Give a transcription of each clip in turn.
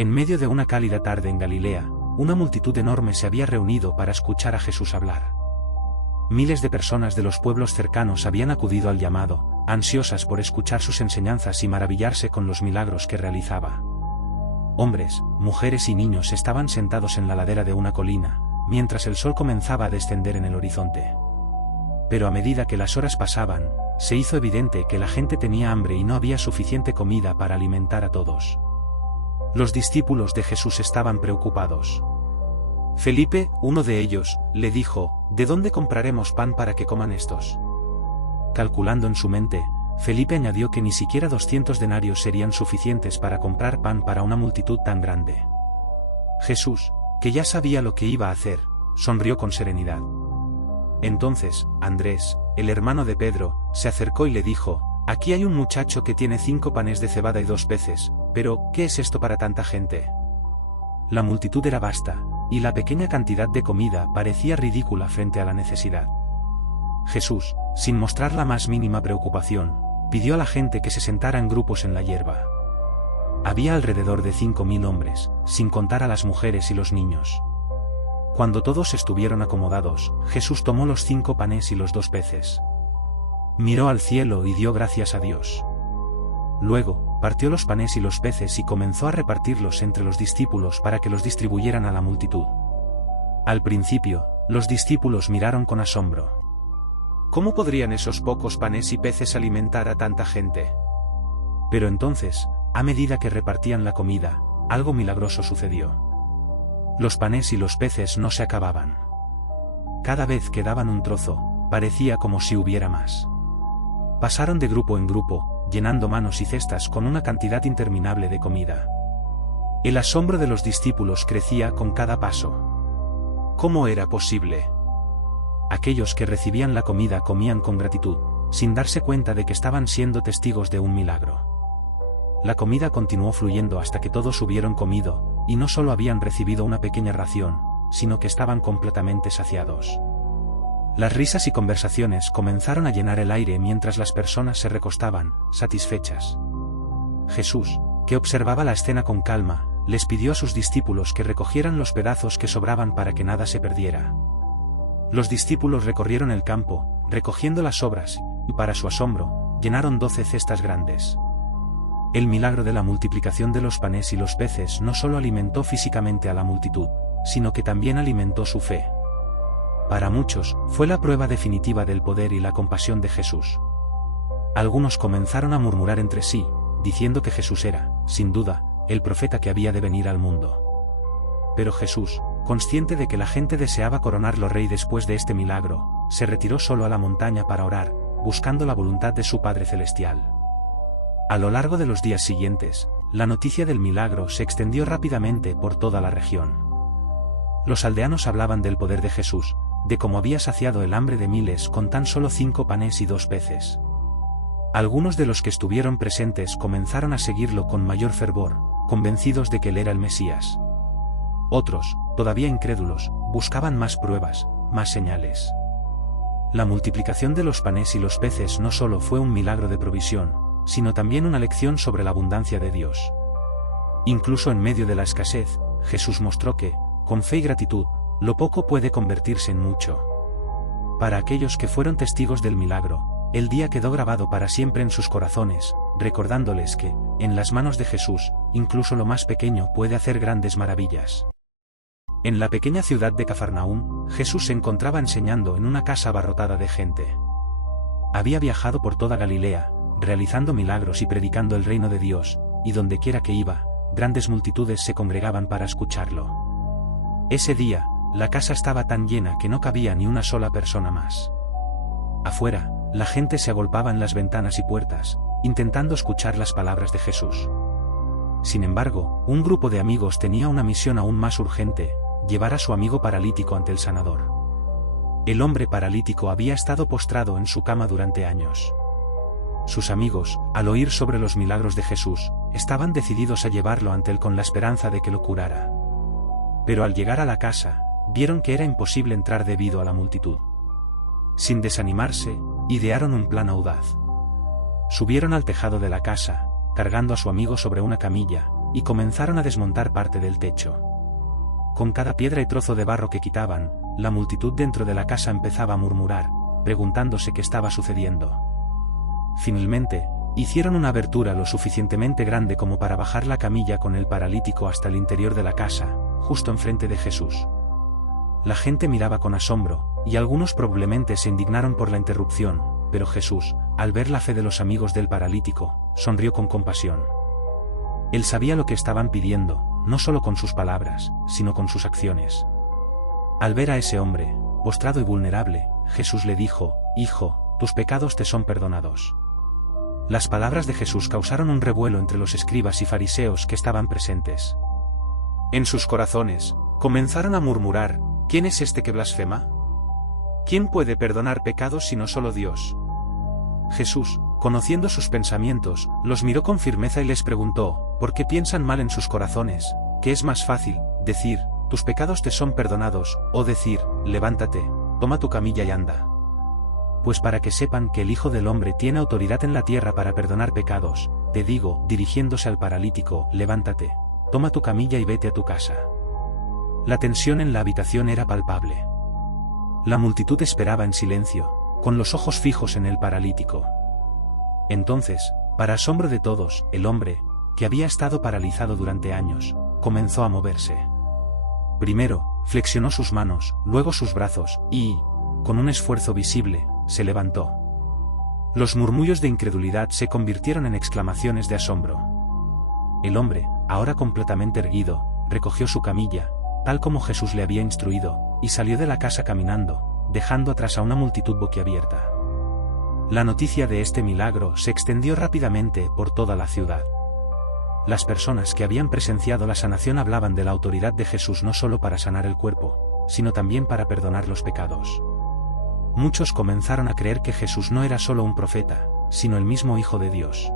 En medio de una cálida tarde en Galilea, una multitud enorme se había reunido para escuchar a Jesús hablar. Miles de personas de los pueblos cercanos habían acudido al llamado, ansiosas por escuchar sus enseñanzas y maravillarse con los milagros que realizaba. Hombres, mujeres y niños estaban sentados en la ladera de una colina, mientras el sol comenzaba a descender en el horizonte. Pero a medida que las horas pasaban, se hizo evidente que la gente tenía hambre y no había suficiente comida para alimentar a todos. Los discípulos de Jesús estaban preocupados. Felipe, uno de ellos, le dijo: ¿De dónde compraremos pan para que coman estos? Calculando en su mente, Felipe añadió que ni siquiera 200 denarios serían suficientes para comprar pan para una multitud tan grande. Jesús, que ya sabía lo que iba a hacer, sonrió con serenidad. Entonces, Andrés, el hermano de Pedro, se acercó y le dijo: Aquí hay un muchacho que tiene 5 panes de cebada y 2 peces, pero, ¿qué es esto para tanta gente? La multitud era vasta, y la pequeña cantidad de comida parecía ridícula frente a la necesidad. Jesús, sin mostrar la más mínima preocupación, pidió a la gente que se sentara en grupos en la hierba. Había alrededor de 5.000 hombres, sin contar a las mujeres y los niños. Cuando todos estuvieron acomodados, Jesús tomó los 5 panes y los 2 peces. Miró al cielo y dio gracias a Dios. Luego, partió los panes y los peces y comenzó a repartirlos entre los discípulos para que los distribuyeran a la multitud. Al principio, los discípulos miraron con asombro. ¿Cómo podrían esos pocos panes y peces alimentar a tanta gente? Pero entonces, a medida que repartían la comida, algo milagroso sucedió. Los panes y los peces no se acababan. Cada vez que daban un trozo, parecía como si hubiera más. Pasaron de grupo en grupo, llenando manos y cestas con una cantidad interminable de comida. El asombro de los discípulos crecía con cada paso. ¿Cómo era posible? Aquellos que recibían la comida comían con gratitud, sin darse cuenta de que estaban siendo testigos de un milagro. La comida continuó fluyendo hasta que todos hubieron comido, y no solo habían recibido una pequeña ración, sino que estaban completamente saciados. Las risas y conversaciones comenzaron a llenar el aire mientras las personas se recostaban, satisfechas. Jesús, que observaba la escena con calma, les pidió a sus discípulos que recogieran los pedazos que sobraban para que nada se perdiera. Los discípulos recorrieron el campo, recogiendo las sobras, y para su asombro, llenaron 12 cestas grandes. El milagro de la multiplicación de los panes y los peces no solo alimentó físicamente a la multitud, sino que también alimentó su fe. Para muchos, fue la prueba definitiva del poder y la compasión de Jesús. Algunos comenzaron a murmurar entre sí, diciendo que Jesús era, sin duda, el profeta que había de venir al mundo. Pero Jesús, consciente de que la gente deseaba coronarlo rey después de este milagro, se retiró solo a la montaña para orar, buscando la voluntad de su Padre Celestial. A lo largo de los días siguientes, la noticia del milagro se extendió rápidamente por toda la región. Los aldeanos hablaban del poder de Jesús, de cómo había saciado el hambre de miles con tan solo 5 panes y 2 peces. Algunos de los que estuvieron presentes comenzaron a seguirlo con mayor fervor, convencidos de que él era el Mesías. Otros, todavía incrédulos, buscaban más pruebas, más señales. La multiplicación de los panes y los peces no solo fue un milagro de provisión, sino también una lección sobre la abundancia de Dios. Incluso en medio de la escasez, Jesús mostró que, con fe y gratitud, lo poco puede convertirse en mucho. Para aquellos que fueron testigos del milagro, el día quedó grabado para siempre en sus corazones, recordándoles que, en las manos de Jesús, incluso lo más pequeño puede hacer grandes maravillas. En la pequeña ciudad de Cafarnaúm, Jesús se encontraba enseñando en una casa abarrotada de gente. Había viajado por toda Galilea, realizando milagros y predicando el reino de Dios, y dondequiera que iba, grandes multitudes se congregaban para escucharlo. Ese día, la casa estaba tan llena que no cabía ni una sola persona más. Afuera, la gente se agolpaba en las ventanas y puertas, intentando escuchar las palabras de Jesús. Sin embargo, un grupo de amigos tenía una misión aún más urgente: llevar a su amigo paralítico ante el sanador. El hombre paralítico había estado postrado en su cama durante años. Sus amigos, al oír sobre los milagros de Jesús, estaban decididos a llevarlo ante él con la esperanza de que lo curara. Pero al llegar a la casa, vieron que era imposible entrar debido a la multitud. Sin desanimarse, idearon un plan audaz. Subieron al tejado de la casa, cargando a su amigo sobre una camilla, y comenzaron a desmontar parte del techo. Con cada piedra y trozo de barro que quitaban, la multitud dentro de la casa empezaba a murmurar, preguntándose qué estaba sucediendo. Finalmente, hicieron una abertura lo suficientemente grande como para bajar la camilla con el paralítico hasta el interior de la casa, justo enfrente de Jesús. La gente miraba con asombro, y algunos probablemente se indignaron por la interrupción, pero Jesús, al ver la fe de los amigos del paralítico, sonrió con compasión. Él sabía lo que estaban pidiendo, no solo con sus palabras, sino con sus acciones. Al ver a ese hombre, postrado y vulnerable, Jesús le dijo: «Hijo, tus pecados te son perdonados». Las palabras de Jesús causaron un revuelo entre los escribas y fariseos que estaban presentes. En sus corazones, comenzaron a murmurar: «¿Quién es este que blasfema? ¿Quién puede perdonar pecados sino solo Dios?». Jesús, conociendo sus pensamientos, los miró con firmeza y les preguntó: «¿Por qué piensan mal en sus corazones? ¿Qué es más fácil, decir, tus pecados te son perdonados, o decir, levántate, toma tu camilla y anda? Pues para que sepan que el Hijo del Hombre tiene autoridad en la tierra para perdonar pecados, te digo», dirigiéndose al paralítico: «Levántate, toma tu camilla y vete a tu casa». La tensión en la habitación era palpable. La multitud esperaba en silencio, con los ojos fijos en el paralítico. Entonces, para asombro de todos, el hombre, que había estado paralizado durante años, comenzó a moverse. Primero, flexionó sus manos, luego sus brazos, y, con un esfuerzo visible, se levantó. Los murmullos de incredulidad se convirtieron en exclamaciones de asombro. El hombre, ahora completamente erguido, recogió su camilla, tal como Jesús le había instruido, y salió de la casa caminando, dejando atrás a una multitud boquiabierta. La noticia de este milagro se extendió rápidamente por toda la ciudad. Las personas que habían presenciado la sanación hablaban de la autoridad de Jesús no solo para sanar el cuerpo, sino también para perdonar los pecados. Muchos comenzaron a creer que Jesús no era solo un profeta, sino el mismo Hijo de Dios.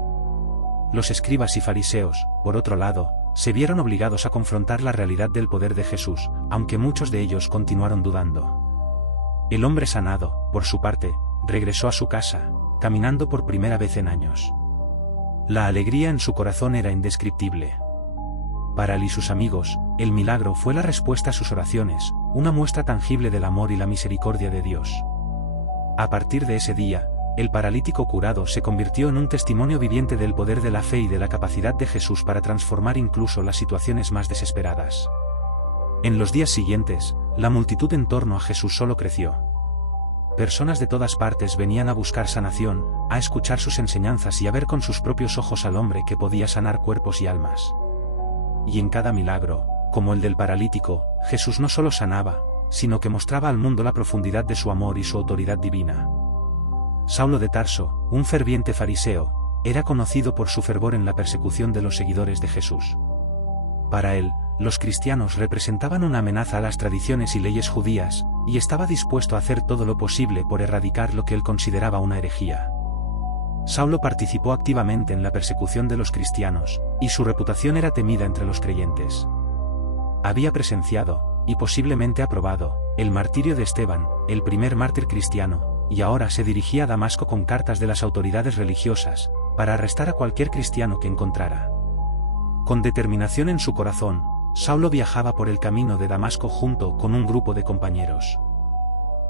Los escribas y fariseos, por otro lado, se vieron obligados a confrontar la realidad del poder de Jesús, aunque muchos de ellos continuaron dudando. El hombre sanado, por su parte, regresó a su casa, caminando por primera vez en años. La alegría en su corazón era indescriptible. Para él y sus amigos, el milagro fue la respuesta a sus oraciones, una muestra tangible del amor y la misericordia de Dios. A partir de ese día, el paralítico curado se convirtió en un testimonio viviente del poder de la fe y de la capacidad de Jesús para transformar incluso las situaciones más desesperadas. En los días siguientes, la multitud en torno a Jesús solo creció. Personas de todas partes venían a buscar sanación, a escuchar sus enseñanzas y a ver con sus propios ojos al hombre que podía sanar cuerpos y almas. Y en cada milagro, como el del paralítico, Jesús no solo sanaba, sino que mostraba al mundo la profundidad de su amor y su autoridad divina. Saulo de Tarso, un ferviente fariseo, era conocido por su fervor en la persecución de los seguidores de Jesús. Para él, los cristianos representaban una amenaza a las tradiciones y leyes judías, y estaba dispuesto a hacer todo lo posible por erradicar lo que él consideraba una herejía. Saulo participó activamente en la persecución de los cristianos, y su reputación era temida entre los creyentes. Había presenciado, y posiblemente aprobado, el martirio de Esteban, el primer mártir cristiano, y ahora se dirigía a Damasco con cartas de las autoridades religiosas, para arrestar a cualquier cristiano que encontrara. Con determinación en su corazón, Saulo viajaba por el camino de Damasco junto con un grupo de compañeros.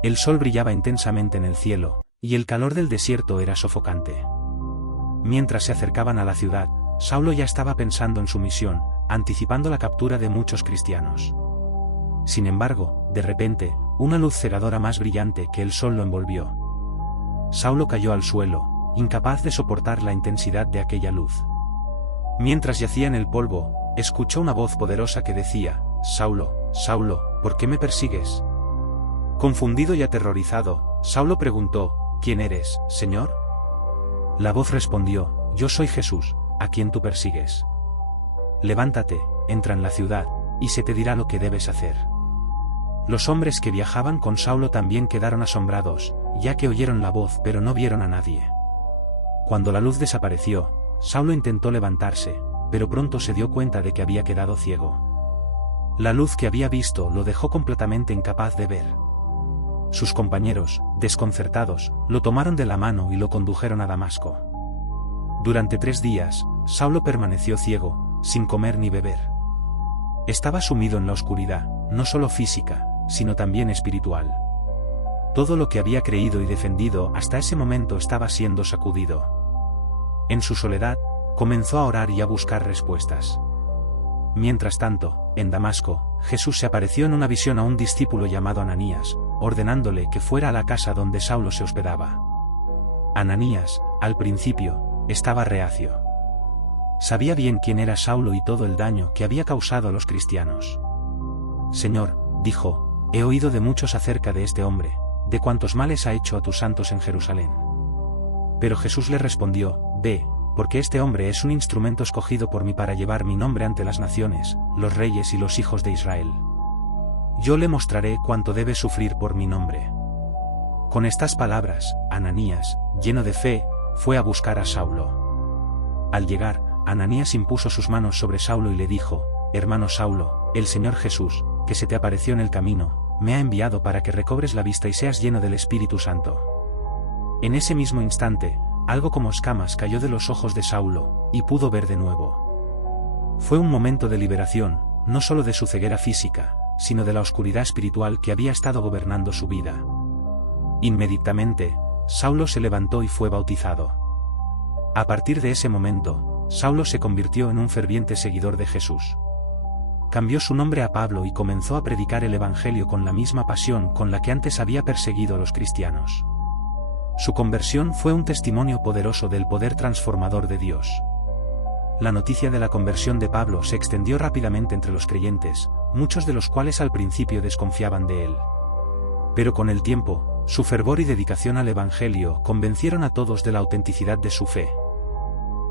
El sol brillaba intensamente en el cielo, y el calor del desierto era sofocante. Mientras se acercaban a la ciudad, Saulo ya estaba pensando en su misión, anticipando la captura de muchos cristianos. Sin embargo, de repente, una luz cegadora más brillante que el sol lo envolvió. Saulo cayó al suelo, incapaz de soportar la intensidad de aquella luz. Mientras yacía en el polvo, escuchó una voz poderosa que decía: «Saulo, Saulo, ¿por qué me persigues?». Confundido y aterrorizado, Saulo preguntó: «¿Quién eres, Señor?». La voz respondió: «Yo soy Jesús, a quien tú persigues. Levántate, entra en la ciudad, y se te dirá lo que debes hacer». Los hombres que viajaban con Saulo también quedaron asombrados, ya que oyeron la voz pero no vieron a nadie. Cuando la luz desapareció, Saulo intentó levantarse, pero pronto se dio cuenta de que había quedado ciego. La luz que había visto lo dejó completamente incapaz de ver. Sus compañeros, desconcertados, lo tomaron de la mano y lo condujeron a Damasco. Durante 3 días, Saulo permaneció ciego, sin comer ni beber. Estaba sumido en la oscuridad, no solo física, sino también espiritual. Todo lo que había creído y defendido hasta ese momento estaba siendo sacudido. En su soledad, comenzó a orar y a buscar respuestas. Mientras tanto, en Damasco, Jesús se apareció en una visión a un discípulo llamado Ananías, ordenándole que fuera a la casa donde Saulo se hospedaba. Ananías, al principio, estaba reacio. Sabía bien quién era Saulo y todo el daño que había causado a los cristianos. Señor, dijo, he oído de muchos acerca de este hombre, de cuántos males ha hecho a tus santos en Jerusalén. Pero Jesús le respondió, ve, porque este hombre es un instrumento escogido por mí para llevar mi nombre ante las naciones, los reyes y los hijos de Israel. Yo le mostraré cuánto debe sufrir por mi nombre. Con estas palabras, Ananías, lleno de fe, fue a buscar a Saulo. Al llegar, Ananías impuso sus manos sobre Saulo y le dijo, hermano Saulo, el Señor Jesús, que se te apareció en el camino, me ha enviado para que recobres la vista y seas lleno del Espíritu Santo. En ese mismo instante, algo como escamas cayó de los ojos de Saulo, y pudo ver de nuevo. Fue un momento de liberación, no solo de su ceguera física, sino de la oscuridad espiritual que había estado gobernando su vida. Inmediatamente, Saulo se levantó y fue bautizado. A partir de ese momento, Saulo se convirtió en un ferviente seguidor de Jesús. Cambió su nombre a Pablo y comenzó a predicar el Evangelio con la misma pasión con la que antes había perseguido a los cristianos. Su conversión fue un testimonio poderoso del poder transformador de Dios. La noticia de la conversión de Pablo se extendió rápidamente entre los creyentes, muchos de los cuales al principio desconfiaban de él. Pero con el tiempo, su fervor y dedicación al Evangelio convencieron a todos de la autenticidad de su fe.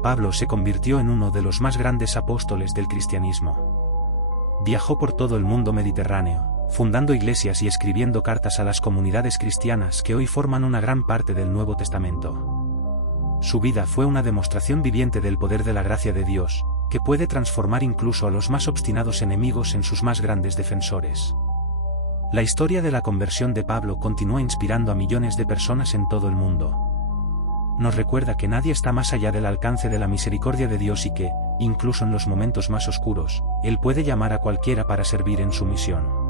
Pablo se convirtió en uno de los más grandes apóstoles del cristianismo. Viajó por todo el mundo mediterráneo, fundando iglesias y escribiendo cartas a las comunidades cristianas que hoy forman una gran parte del Nuevo Testamento. Su vida fue una demostración viviente del poder de la gracia de Dios, que puede transformar incluso a los más obstinados enemigos en sus más grandes defensores. La historia de la conversión de Pablo continúa inspirando a millones de personas en todo el mundo. Nos recuerda que nadie está más allá del alcance de la misericordia de Dios y que, incluso en los momentos más oscuros, Él puede llamar a cualquiera para servir en su misión.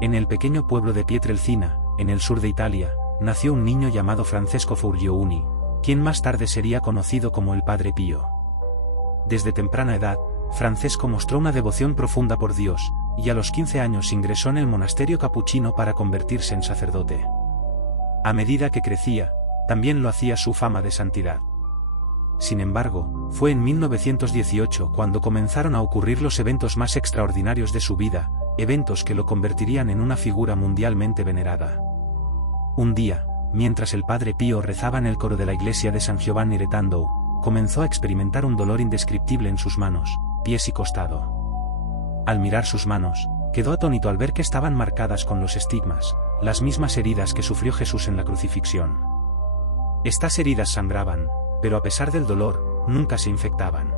En el pequeño pueblo de Pietrelcina, en el sur de Italia, nació un niño llamado Francesco Furioni, quien más tarde sería conocido como el Padre Pío. Desde temprana edad, Francesco mostró una devoción profunda por Dios, y a los 15 años ingresó en el monasterio capuchino para convertirse en sacerdote. A medida que crecía, también lo hacía su fama de santidad. Sin embargo, fue en 1918 cuando comenzaron a ocurrir los eventos más extraordinarios de su vida, eventos que lo convertirían en una figura mundialmente venerada. Un día, mientras el Padre Pío rezaba en el coro de la iglesia de San Giovanni Retando, comenzó a experimentar un dolor indescriptible en sus manos, pies y costado. Al mirar sus manos, quedó atónito al ver que estaban marcadas con los estigmas, las mismas heridas que sufrió Jesús en la crucifixión. Estas heridas sangraban, pero a pesar del dolor, nunca se infectaban.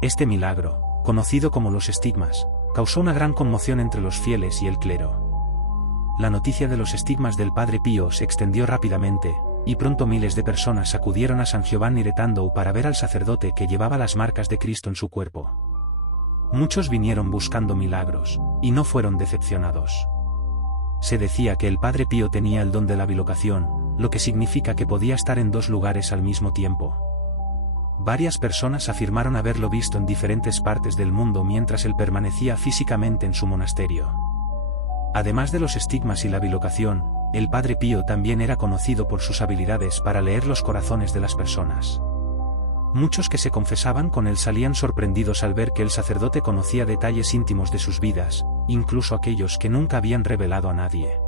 Este milagro, conocido como los estigmas, causó una gran conmoción entre los fieles y el clero. La noticia de los estigmas del Padre Pío se extendió rápidamente, y pronto miles de personas acudieron a San Giovanni Retando para ver al sacerdote que llevaba las marcas de Cristo en su cuerpo. Muchos vinieron buscando milagros, y no fueron decepcionados. Se decía que el Padre Pío tenía el don de la bilocación, lo que significa que podía estar en dos lugares al mismo tiempo. Varias personas afirmaron haberlo visto en diferentes partes del mundo mientras él permanecía físicamente en su monasterio. Además de los estigmas y la bilocación, el Padre Pío también era conocido por sus habilidades para leer los corazones de las personas. Muchos que se confesaban con él salían sorprendidos al ver que el sacerdote conocía detalles íntimos de sus vidas, incluso aquellos que nunca habían revelado a nadie.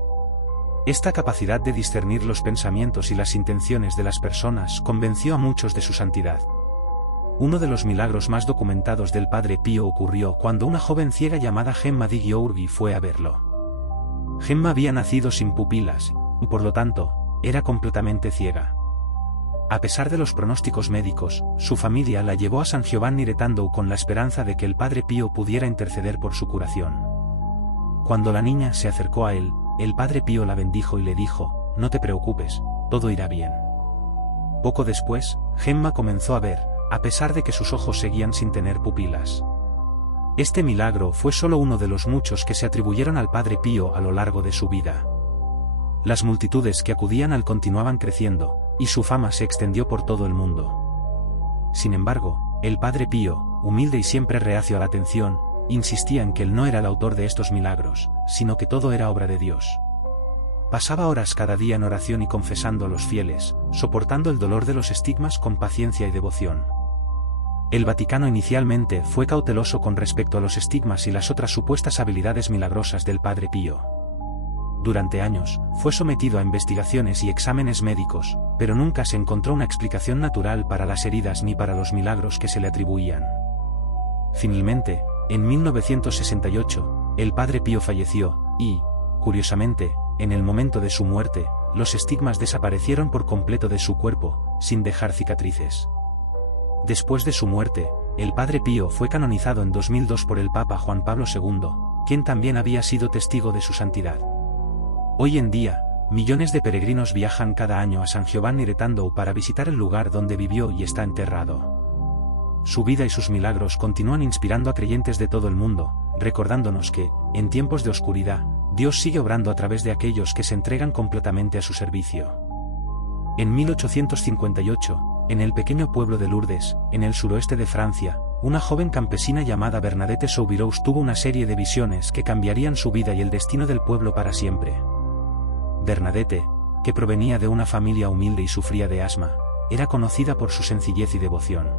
Esta capacidad de discernir los pensamientos y las intenciones de las personas convenció a muchos de su santidad. Uno de los milagros más documentados del Padre Pío ocurrió cuando una joven ciega llamada Gemma di Giorgi fue a verlo. Gemma había nacido sin pupilas, y por lo tanto, era completamente ciega. A pesar de los pronósticos médicos, su familia la llevó a San Giovanni Retando con la esperanza de que el Padre Pío pudiera interceder por su curación. Cuando la niña se acercó a él, el Padre Pío la bendijo y le dijo, «No te preocupes, todo irá bien». Poco después, Gemma comenzó a ver, a pesar de que sus ojos seguían sin tener pupilas. Este milagro fue solo uno de los muchos que se atribuyeron al Padre Pío a lo largo de su vida. Las multitudes que acudían al continuaban creciendo, y su fama se extendió por todo el mundo. Sin embargo, el Padre Pío, humilde y siempre reacio a la atención, insistía en que él no era el autor de estos milagros, sino que todo era obra de Dios. Pasaba horas cada día en oración y confesando a los fieles, soportando el dolor de los estigmas con paciencia y devoción. El Vaticano inicialmente fue cauteloso con respecto a los estigmas y las otras supuestas habilidades milagrosas del Padre Pío. Durante años, fue sometido a investigaciones y exámenes médicos, pero nunca se encontró una explicación natural para las heridas ni para los milagros que se le atribuían. Finalmente, en 1968, el Padre Pío falleció, y, curiosamente, en el momento de su muerte, los estigmas desaparecieron por completo de su cuerpo, sin dejar cicatrices. Después de su muerte, el Padre Pío fue canonizado en 2002 por el Papa Juan Pablo II, quien también había sido testigo de su santidad. Hoy en día, millones de peregrinos viajan cada año a San Giovanni Retando para visitar el lugar donde vivió y está enterrado. Su vida y sus milagros continúan inspirando a creyentes de todo el mundo, recordándonos que, en tiempos de oscuridad, Dios sigue obrando a través de aquellos que se entregan completamente a su servicio. En 1858, en el pequeño pueblo de Lourdes, en el suroeste de Francia, una joven campesina llamada Bernadette Soubirous tuvo una serie de visiones que cambiarían su vida y el destino del pueblo para siempre. Bernadette, que provenía de una familia humilde y sufría de asma, era conocida por su sencillez y devoción.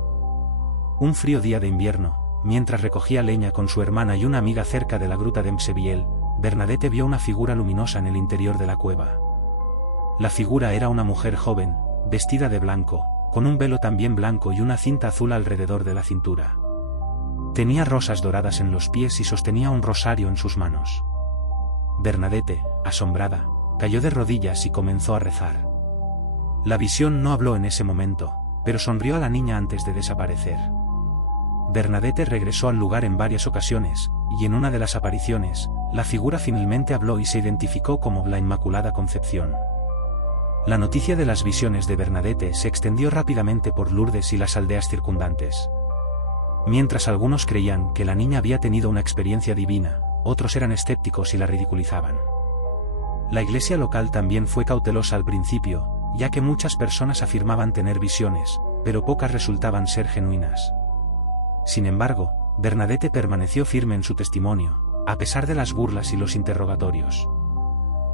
Un frío día de invierno, mientras recogía leña con su hermana y una amiga cerca de la gruta de Mseviel, Bernadette vio una figura luminosa en el interior de la cueva. La figura era una mujer joven, vestida de blanco, con un velo también blanco y una cinta azul alrededor de la cintura. Tenía rosas doradas en los pies y sostenía un rosario en sus manos. Bernadette, asombrada, cayó de rodillas y comenzó a rezar. La visión no habló en ese momento, pero sonrió a la niña antes de desaparecer. Bernadette regresó al lugar en varias ocasiones, y en una de las apariciones, la figura finalmente habló y se identificó como la Inmaculada Concepción. La noticia de las visiones de Bernadette se extendió rápidamente por Lourdes y las aldeas circundantes. Mientras algunos creían que la niña había tenido una experiencia divina, otros eran escépticos y la ridiculizaban. La iglesia local también fue cautelosa al principio, ya que muchas personas afirmaban tener visiones, pero pocas resultaban ser genuinas. Sin embargo, Bernadette permaneció firme en su testimonio, a pesar de las burlas y los interrogatorios.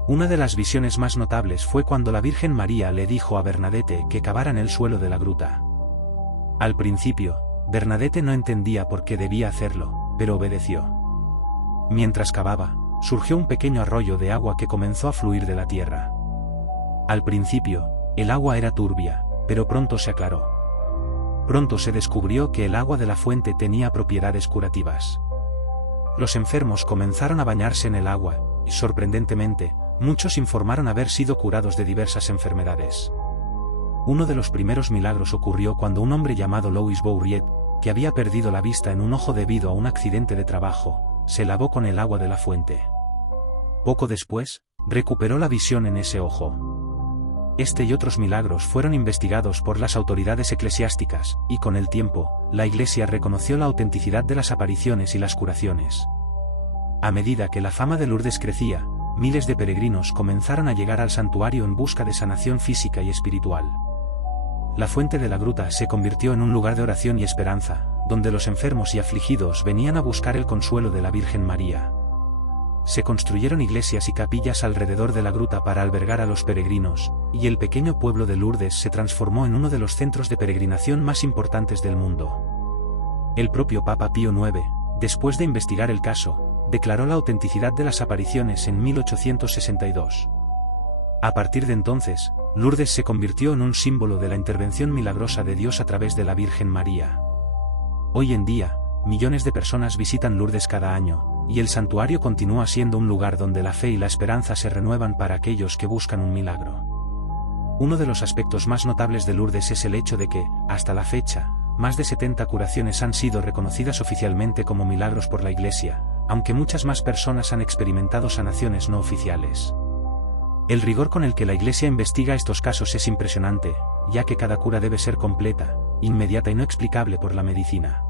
Una de las visiones más notables fue cuando la Virgen María le dijo a Bernadette que cavara en el suelo de la gruta. Al principio, Bernadette no entendía por qué debía hacerlo, pero obedeció. Mientras cavaba, surgió un pequeño arroyo de agua que comenzó a fluir de la tierra. Al principio, el agua era turbia, pero pronto se aclaró. Pronto se descubrió que el agua de la fuente tenía propiedades curativas. Los enfermos comenzaron a bañarse en el agua, y sorprendentemente, muchos informaron haber sido curados de diversas enfermedades. Uno de los primeros milagros ocurrió cuando un hombre llamado Louis Bourriet, que había perdido la vista en un ojo debido a un accidente de trabajo, se lavó con el agua de la fuente. Poco después, recuperó la visión en ese ojo. Este y otros milagros fueron investigados por las autoridades eclesiásticas, y con el tiempo, la Iglesia reconoció la autenticidad de las apariciones y las curaciones. A medida que la fama de Lourdes crecía, miles de peregrinos comenzaron a llegar al santuario en busca de sanación física y espiritual. La fuente de la gruta se convirtió en un lugar de oración y esperanza, donde los enfermos y afligidos venían a buscar el consuelo de la Virgen María. Se construyeron iglesias y capillas alrededor de la gruta para albergar a los peregrinos, y el pequeño pueblo de Lourdes se transformó en uno de los centros de peregrinación más importantes del mundo. El propio Papa Pío IX, después de investigar el caso, declaró la autenticidad de las apariciones en 1862. A partir de entonces, Lourdes se convirtió en un símbolo de la intervención milagrosa de Dios a través de la Virgen María. Hoy en día, millones de personas visitan Lourdes cada año, y el santuario continúa siendo un lugar donde la fe y la esperanza se renuevan para aquellos que buscan un milagro. Uno de los aspectos más notables de Lourdes es el hecho de que, hasta la fecha, más de 70 curaciones han sido reconocidas oficialmente como milagros por la Iglesia, aunque muchas más personas han experimentado sanaciones no oficiales. El rigor con el que la Iglesia investiga estos casos es impresionante, ya que cada cura debe ser completa, inmediata y no explicable por la medicina.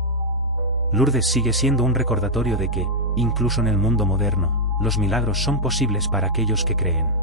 Lourdes sigue siendo un recordatorio de que, incluso en el mundo moderno, los milagros son posibles para aquellos que creen.